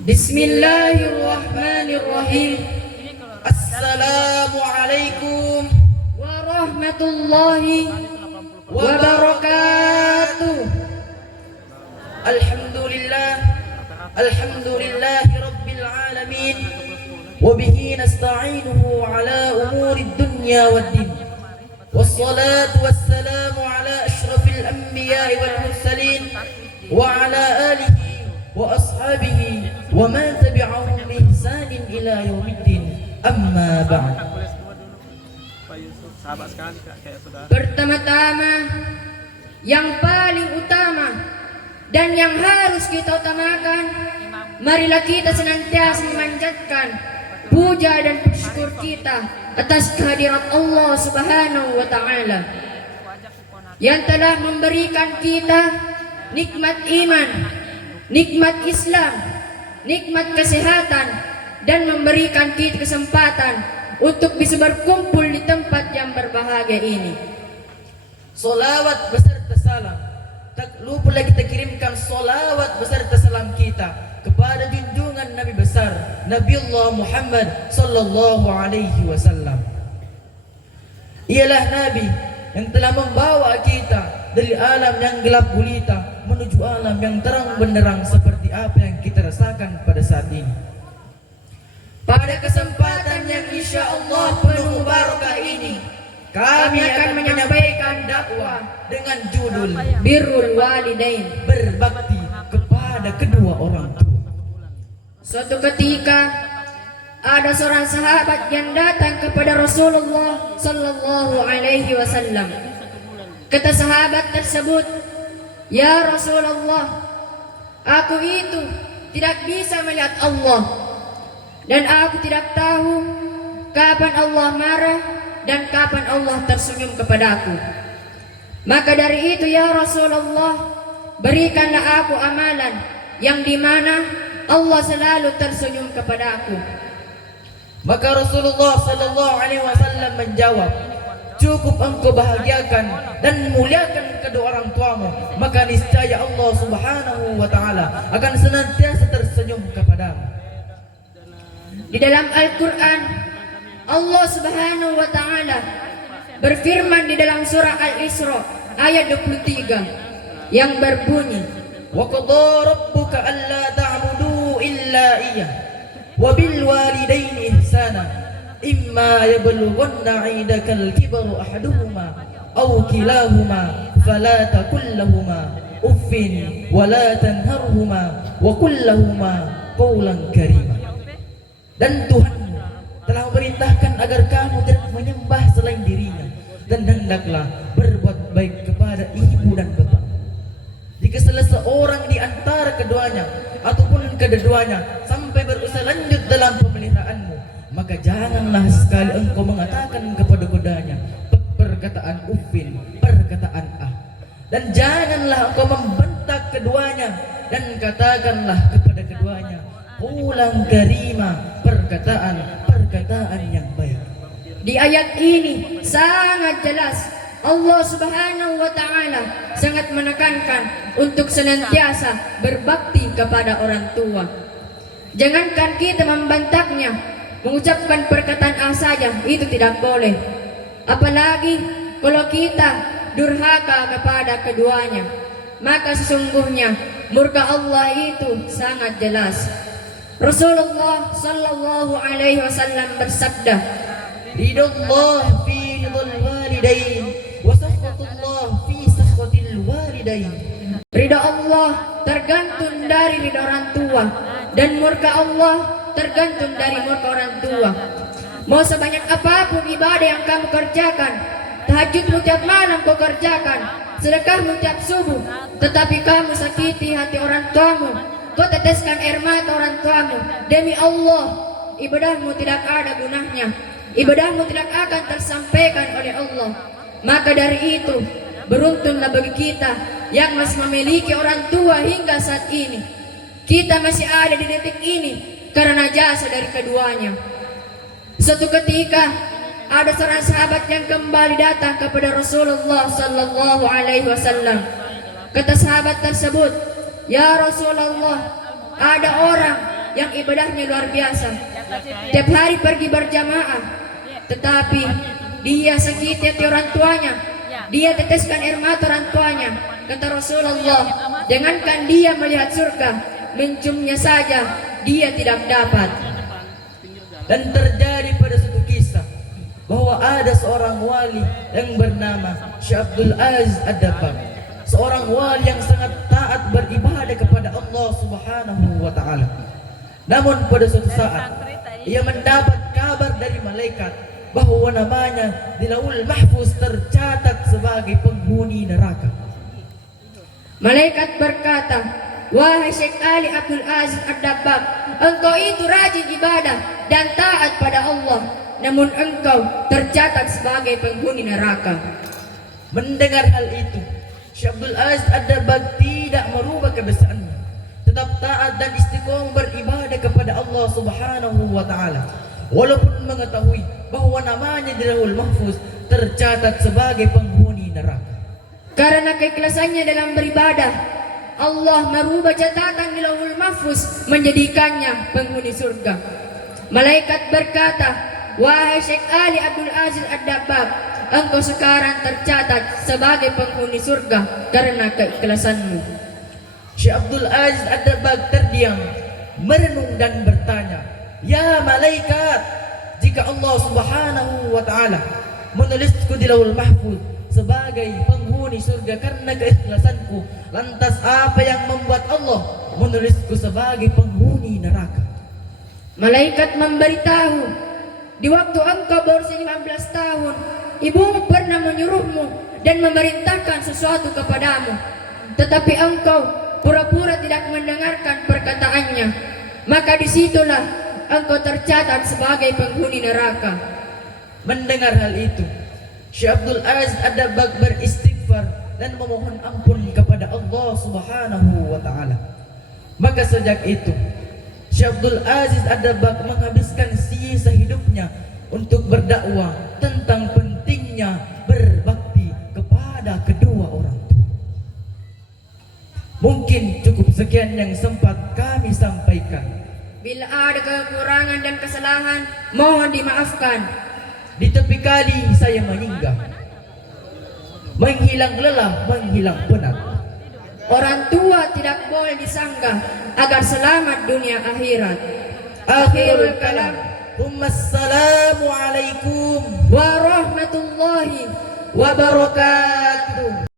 Bismillahirrahmanirrahim. Assalamualaikum warahmatullahi wabarakatuh. Alhamdulillahi rabbil alamin. Wabihi nasta'inuhu ala umurid dunya waddin. Wassalatu wassalamu ala ashrafil anbiya'i wal mursalin wa ala alihi wa ashabihi wa man tabi'ahum bi ihsanin ila yaumiddin. Amma ba'd. Pertama-tama, yang paling utama dan yang harus kita utamakan, marilah kita senantiasa memanjatkan puja dan bersyukur kita atas kehadirat Allah Subhanahu wa Ta'ala yang telah memberikan kita nikmat iman, nikmat Islam, nikmat kesehatan, dan memberikan kita kesempatan untuk bisa berkumpul di tempat yang berbahagia ini. Salawat beserta salam, tak lupa lagi kita kirimkan salawat beserta salam kita kepada junjungan Nabi besar Nabiullah Muhammad sallallahu alaihi wasallam. Ialah Nabi yang telah membawa kita dari alam yang gelap gulita menuju alam yang terang benderang seperti apa yang kita rasakan pada saat ini. Pada kesempatan yang insya Allah penuh barakah ini, kami akan menyampaikan dakwah dengan judul Birrul Walidain, berbakti kepada kedua orang tua. Suatu ketika ada seorang sahabat yang datang kepada Rasulullah sallallahu alaihi wasallam. Kata sahabat tersebut, "Ya Rasulullah, aku itu tidak bisa melihat Allah dan aku tidak tahu kapan Allah marah dan kapan Allah tersenyum kepadaku. Maka dari itu ya Rasulullah, berikanlah aku amalan yang dimana Allah selalu tersenyum kepada aku." Maka Rasulullah sallallahu alaihi wasallam menjawab, "Cukup engkau bahagiakan dan muliakan kedua orang tuamu, maka niscaya Allah Subhanahu wa taala akan senantiasa tersenyum kepadamu." Di dalam Al-Quran, Allah Subhanahu wa ta'ala berfirman di dalam surah Al-Isra ayat 23 yang berbunyi, "Wa qadha rabbuka alla ta'budu illa iyyah wa bil walidaini ihsana imma yablughanna 'indakal kibaru ahaduhuma aw kilahuma fala taqul lahumu uffin wa la tanharhuma wa qul lahumu qawlan karima." Dan Tuhanmu telah memerintahkan agar kamu tidak menyembah selain dirinya, dan hendaklah berbuat baik kepada ibu dan bapak. Jika salah seorang di antara keduanya ataupun kedua-duanya sampai berusaha lanjut dalam pemeliharaanmu, maka janganlah sekali engkau mengatakan kepada keduanya perkataan uffin, perkataan ah, dan janganlah engkau membentak keduanya, dan katakanlah kepada keduanya qawlan karima, perkataan yang baik. Di ayat ini sangat jelas Allah Subhanahu wa ta'ala sangat menekankan untuk senantiasa berbakti kepada orang tua. Jangankan kita membentaknya, mengucapkan perkataan ah saja itu tidak boleh. Apalagi kalau kita durhaka kepada keduanya, maka sesungguhnya murka Allah itu sangat jelas. Rasulullah sallallahu alaihi wasallam bersabda, "Ridallah fi ridal walidain wa sakhatullah fi sakhatil walidain." Ridha Allah tergantung dari ridha orang tua, dan murka Allah tergantung dari murka orang tua. Mau sebanyak apapun ibadah yang kamu kerjakan, tahajudmu tiap malam kau kerjakan, sedekahmu tiap subuh, tetapi kamu sakiti hati orang tuamu, kau teteskan air mata orang tuamu, demi Allah ibadahmu tidak ada gunanya, ibadahmu tidak akan tersampaikan oleh Allah. Maka dari itu beruntunglah bagi kita yang masih memiliki orang tua hingga saat ini. Kita masih ada di detik ini karena jasa dari keduanya. Suatu ketika ada seorang sahabat yang kembali datang kepada Rasulullah sallallahu alaihi wasallam. Kata sahabat tersebut, "Ya Rasulullah, ada orang yang ibadahnya luar biasa. Tiap hari pergi berjamaah, tetapi dia sakiti hati orang tuanya. Dia teteskan air mata orang tuanya. Kata Rasulullah, jangankan dia melihat surga, menciumnya saja dia tidak dapat. Dan terjadi pada suatu kisah bahwa ada seorang wali yang bernama Syekh Abdul Aziz Ad-Dabbagh, seorang wali yang sangat taat beribadah kepada Allah Subhanahu wa taala. Namun pada suatu saat ia mendapat kabar dari malaikat bahwa namanya di Lauhul Mahfuz tercatat sebagai penghuni neraka. Malaikat berkata, "Wahai Syekh Ali Abdul Aziz Ad-Dabbagh, engkau itu rajin ibadah dan taat pada Allah, namun engkau tercatat sebagai penghuni neraka." Mendengar hal itu, Syekh Abdul Aziz Ad-Dabbagh tidak merubah kebiasaannya, tetap taat dan istiqomah beribadah kepada Allah Subhanahu wa taala, walaupun mengetahui bahwa namanya di Lauhul Mahfuz tercatat sebagai penghuni neraka. Karena keikhlasannya dalam beribadah, Allah merubah catatan di Lauhul Mahfuz menjadikannya penghuni surga. Malaikat berkata, "Wahai Syekh Ali Abdul Aziz Ad-Dabbagh, engkau sekarang tercatat sebagai penghuni surga karena keikhlasanmu." Syekh Abdul Aziz Ad-Dabbagh terdiam, merenung dan bertanya, "Ya malaikat, jika Allah Subhanahu wa taala menulisku di Lauhul Mahfuz sebagai penghuni surga karena keikhlasanku, lantas apa yang membuat Allah menulisku sebagai penghuni neraka?" Malaikat memberitahu, "Di waktu engkau berusia 15 tahun, ibumu pernah menyuruhmu dan memerintahkan sesuatu kepadamu, tetapi engkau pura-pura tidak mendengarkan perkataannya. Maka disitulah engkau tercatat sebagai penghuni neraka." Mendengar hal itu, Syekh Abdul Aziz Ad-Dabbagh beristighfar dan memohon ampun kepada Allah Subhanahu wa taala. Maka sejak itu, Syekh Abdul Aziz Ad-Dabbagh menghabiskan sisa hidupnya untuk berdakwah tentang pentingnya berbakti kepada kedua orang tua. Mungkin cukup sekian yang sempat kami sampaikan. Bila ada kekurangan dan kesalahan, mohon dimaafkan. Di tepi kali saya meninggal, menghilang lelah, menghilang penat. Orang tua tidak boleh disanggah agar selamat dunia akhirat. Akhirul kalam. Assalamualaikum warahmatullahi wabarakatuh.